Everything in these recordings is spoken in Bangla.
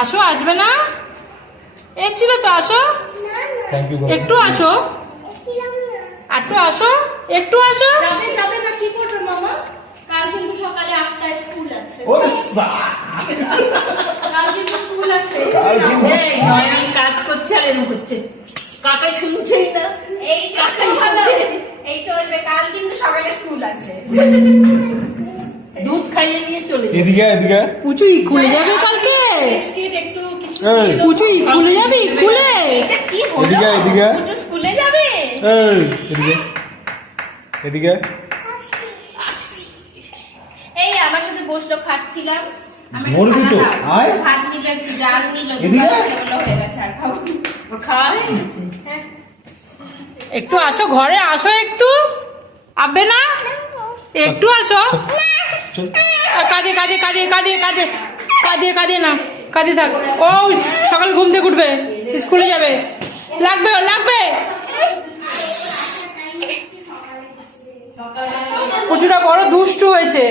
আসো, আসবে না? এসছিল তো, আসো একটু, আসো একটু, আসো একটু, আসো। যাবে না কি করবে মামা? কাল কিন্তু সকালে 8টায় স্কুল আছে। কাল কিন্তু স্কুল আছে। আমি কাজ করছি আর এরকম করছে, কাকা শুনছেই না। এই কাকাই ভালো, এই চলবে। কাল কিন্তু সকালে স্কুল আছে। দুধ খাইয়ে নিয়ে চলে যাবে। এদিকে এদিকে পুচুই খুলে যাবে কালকে। বিস্কিট একটু কিছু এই পুচুই খুলে যাবি, খুলে। এটা কি হলো? এদিকে এদিকে দুটো স্কুলে যাবে? এই এদিকে এদিকে এই আমার সাথে বসলো, খাচ্ছিলাম। আমার বলবি তো, আয়। ভাত নিল, একটু ডাল নিল, এদিকে? এগুলো হয়ে গেছে, আর খাবো না। ওর খাওয়া হয়ে গেছে। হ্যাঁ। একটু আসো, ঘরে আসো একটু। আবে না, একটু আসো। চল কাঁদে কাঁদে কাঁদে কাঁদে কাঁদে কাঁদে কাঁদে না, কাঁদে থাক। ও সকাল ঘুম থেকে উঠবে, স্কুলে যাবে, লাগবে ওর লাগবে। প্রচুরটা বড় দুষ্টু হয়েছে।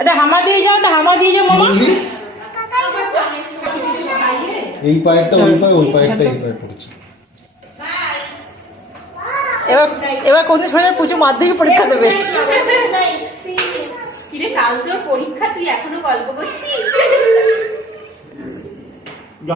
এটা হামা দিয়ে যাও, এটা হামা দিয়ে যাও মামা। বললি এই পায়েরটা ওই পায়ে, ওই পায়েরটা এই পায়ে পড়েছে। এবার এবার কোন দিন শোনা পুজো মাধ্যমিক পরীক্ষা দেবে। কিরে, কাল তোর পরীক্ষা, তুই এখনো গল্প করছিস?